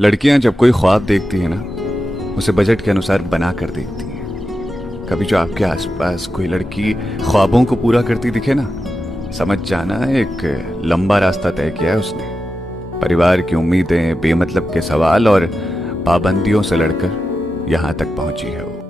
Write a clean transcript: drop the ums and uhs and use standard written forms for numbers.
लड़कियां जब कोई ख्वाब देखती है ना, उसे बजट के अनुसार बना कर देखती हैं। कभी जो आपके आसपास कोई लड़की ख्वाबों को पूरा करती दिखे ना, समझ जाना एक लंबा रास्ता तय किया है उसने। परिवार की उम्मीदें, बेमतलब के सवाल और पाबंदियों से लड़कर यहां तक पहुंची है वो।